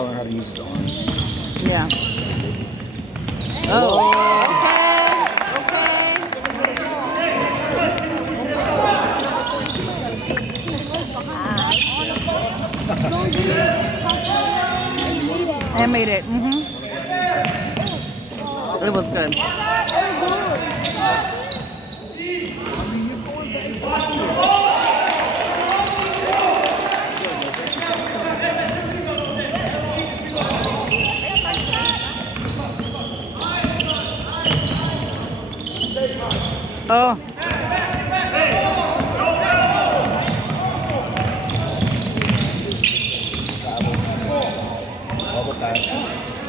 gotta learn how to use his arms. Yeah. Oh. I made it. It was good. Oh.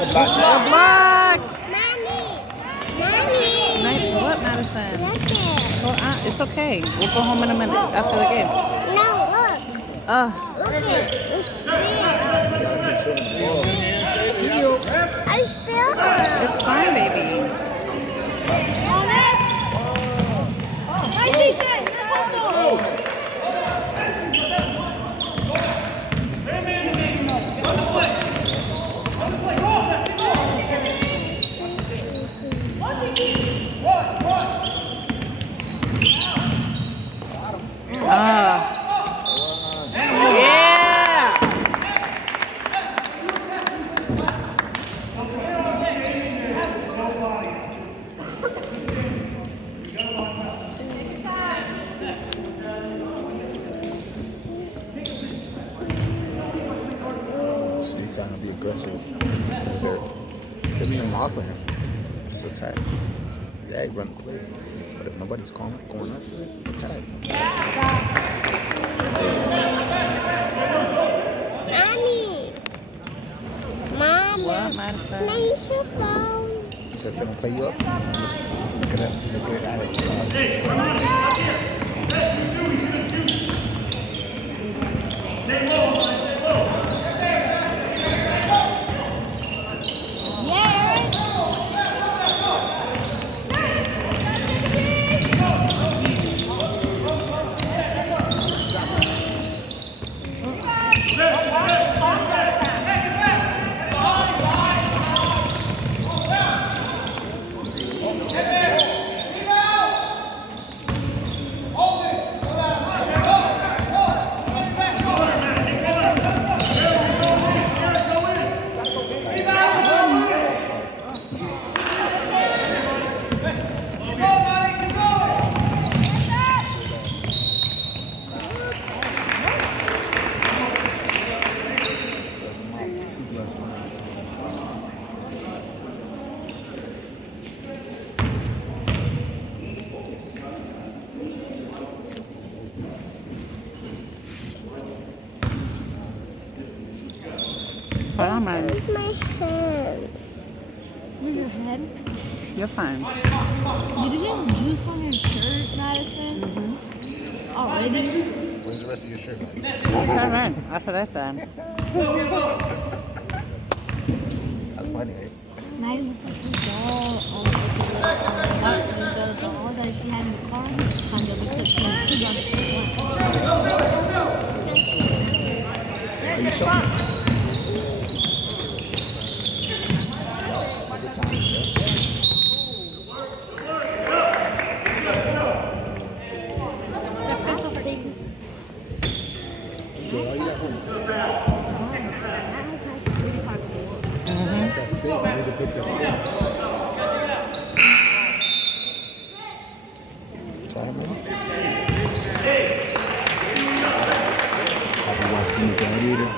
The block. Mommy. Nice. What, Madison? Look it. Well, it's okay. We'll go home in a minute after the game. No, look. Look it. It's there. I spilled it. It's fine, baby. Yeah. He's trying to be aggressive because they're being off of him. Just attack. Yeah, run the play. But if nobody's going up, attack. Mom, What, Madison? place your phone. So if they don't play you up, look at that. Look at Well, man. Where's my hand? Where's your head? You're fine. You didn't juice on your shirt, Madison? Already? Where's the rest of your shirt? All right. That's what I said. That's funny, right? Madison looks like her doll. The doll that she had in the car. Kind of looks like she has two dogs. Are you showing me? Good time, that stick. You need to pick that stick. Try it, maybe? Have you watched The Gladiator?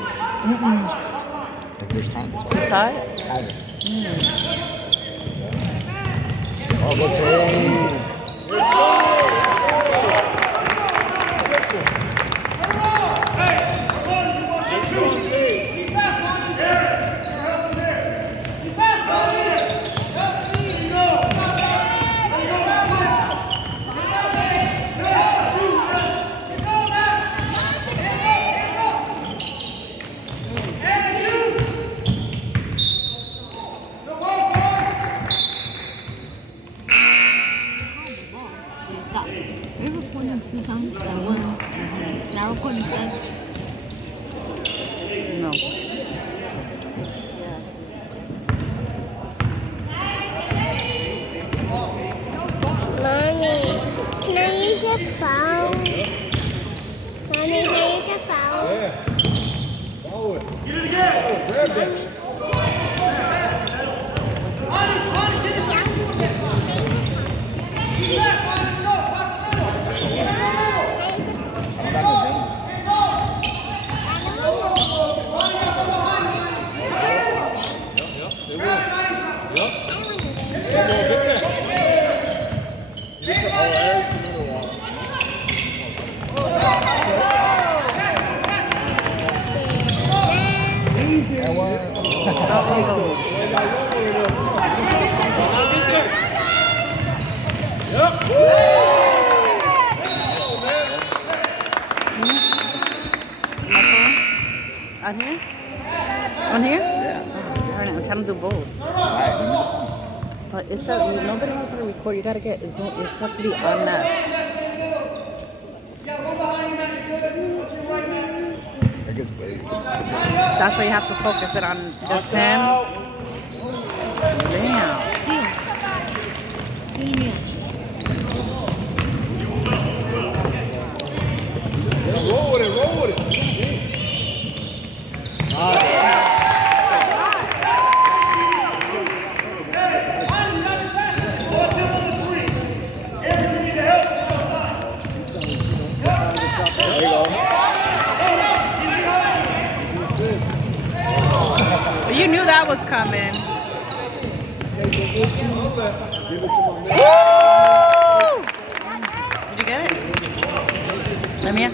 Like there's time. You saw it? Have it. Oh, go Trey. Stop. We're recording 2 times at once. Now recording instead. No. a foul. Honey, here's a foul. On here? On here? Yeah. Darn it, I'm trying to do both. Alright, give me the phone. But it's nobody has to record. You gotta get it has to be on us. It gets big. That's why you have to focus it on just him. Damn. Roll with it, roll with it. You knew that was coming. Woo! Did you get it? Let me in.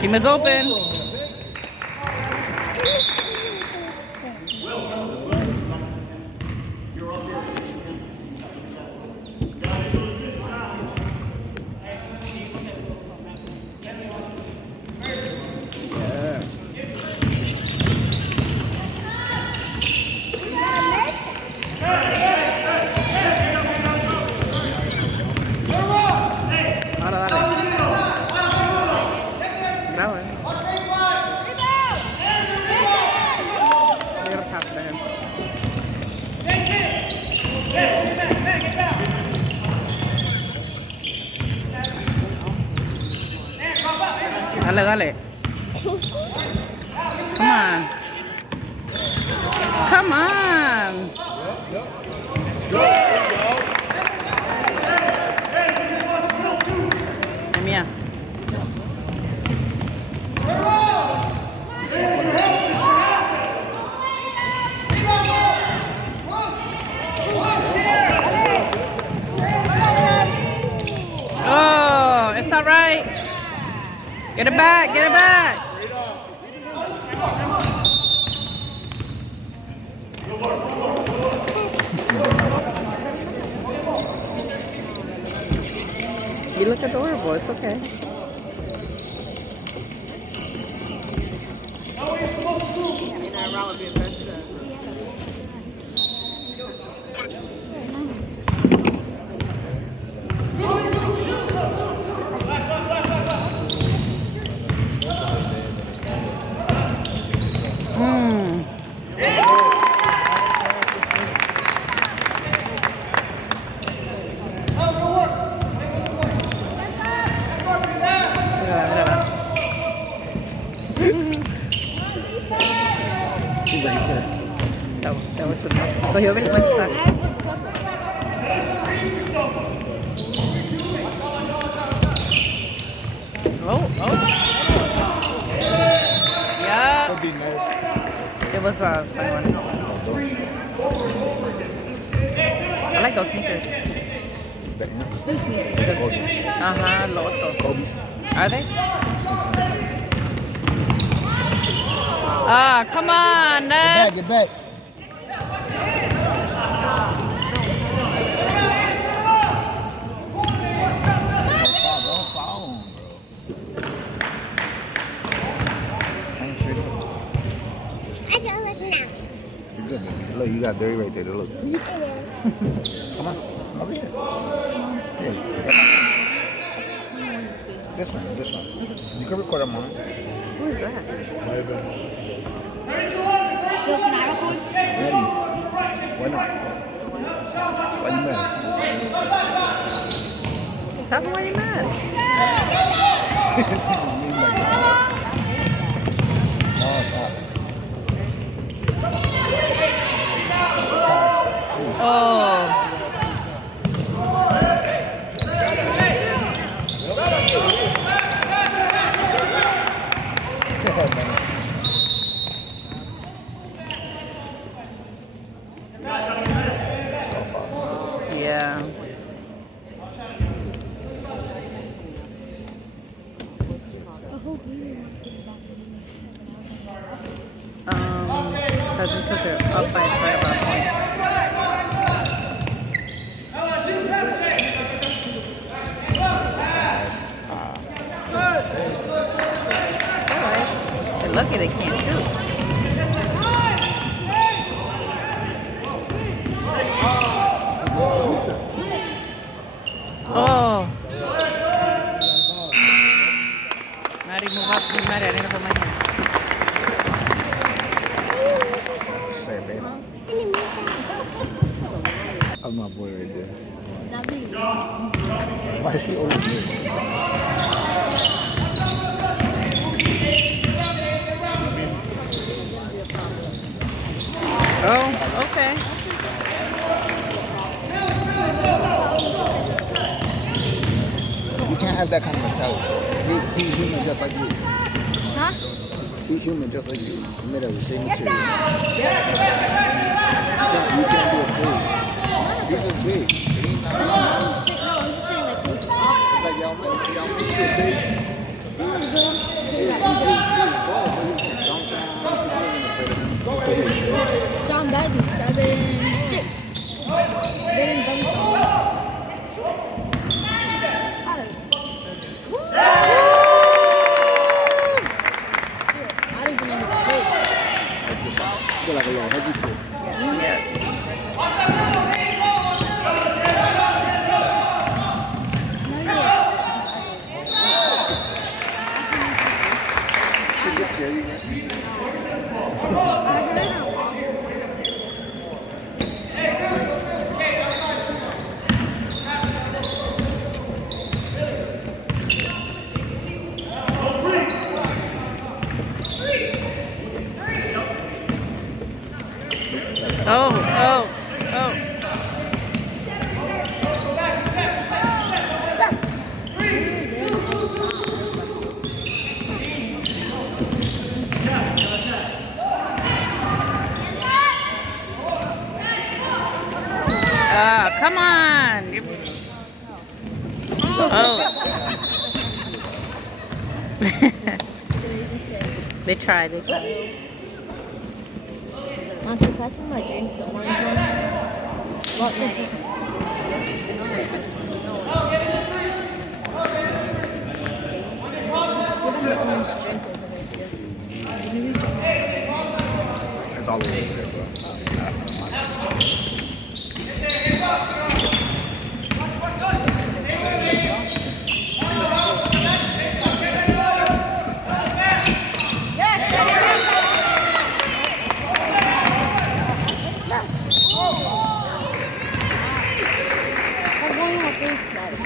Team is open. Dale, dale. Come on. Come on. Mia. Oh, it's all right. Get it back, get it back. You look adorable, it's okay. Cogió vergüenza. Oh. Yeah. It was 21. I like those sneakers. Loto. Kobe's. Are they? Ah, come on, Ness. Get back. Don't follow him, bro. I don't look now. You're good, baby. Look, you got dirty right there. Look. It is. Come on. Come over here. Yeah. This one. You can record on mine. Who is that? Yo, can I record? Ready? Why not? Why you mad? Tell me why you're mad. She just mean like that. No, stop. Oh. It's called foul. Yeah. Because they're up by 5 points. It's alright. They're lucky they can't shoot. Oh. Maddie, move up. Maddie, I didn't put my hand. Say it, baby. That's my boy right there. Why is she over here? Oh, okay. You can't have that kind of mentality. He's human just like you. Huh? He's human just like you. He's made of the same material. You can't be afraid. He's just big. It's like y'all make you big. He's bald, but he's dunk down. Sean Baby, 7'6". Didn't dunk down. I don't even know what that You're like a little hezzy kid. Yeah. Should this scare you, man? Oh. Come on. Oh. They tried. Want to pass me my drink, the orange one? What, Maddie? Give them the orange drink over there. It's all over there, bro. Stop going on my face, Maddie.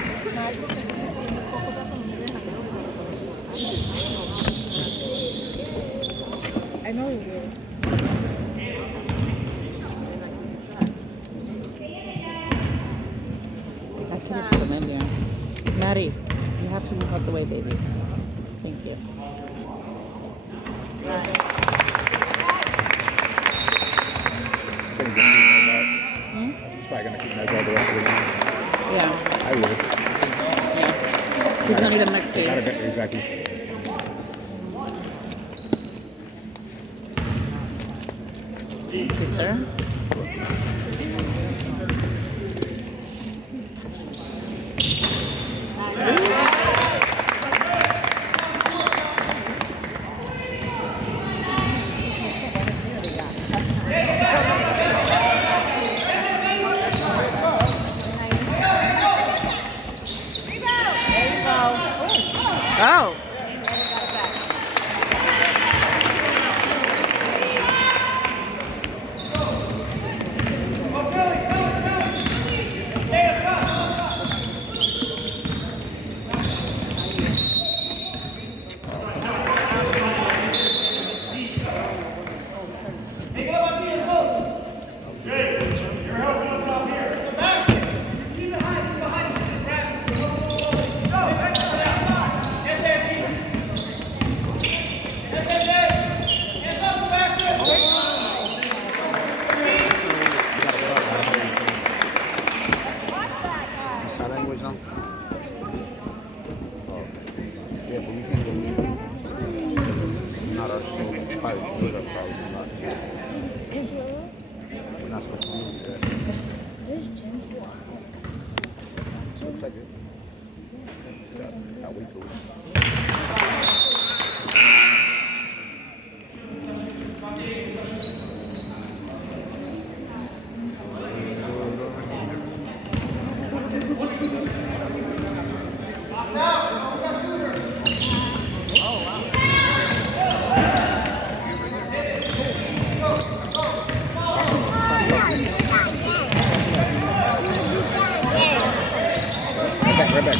I know you will. I can't swim in there. Maddie, you have to move out the way, baby. Thank you. He's probably gonna keep Nez out the rest of the game. Yeah. I would. Yeah. He's gonna need him next game. Exactly. Thank you, sir. Those are probably not. We're not supposed to be there. There's Jim's last Looks like it. I'll wait till we. Right back.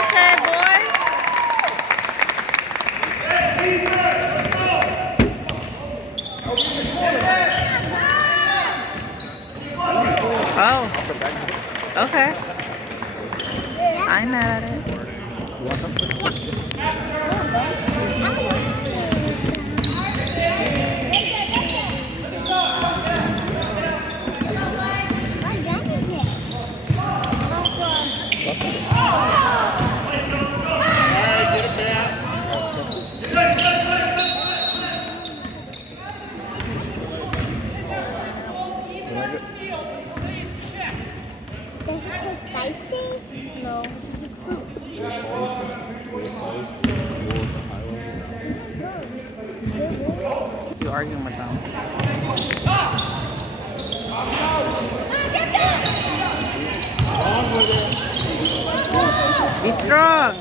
Okay, boy. Oh. Okay. I ain't mad at it. You want some? You like it? Does it taste spicy? No. Does it fruit? You arguing with them? Be strong.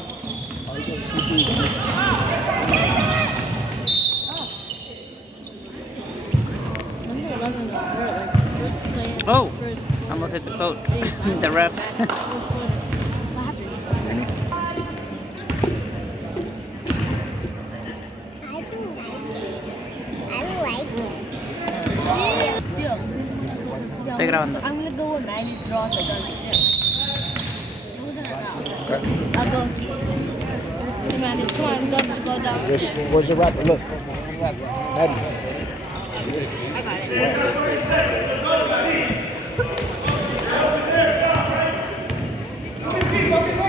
Number 11 got hurt. Like, first play. Oh, First almost hit the coat. The ref. What happened? Any? I don't like it. Yo. Take it out. I'm gonna go with Maddie draw the guns. Okay. I'll go. Maddie, come on, go down. Where's your rapper? Look. Eddie.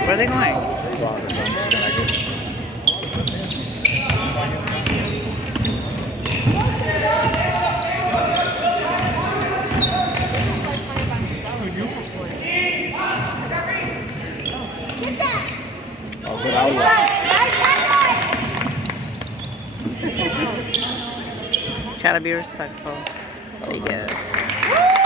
Where are they going? Oh, good outlet. Try to be respectful. I guess.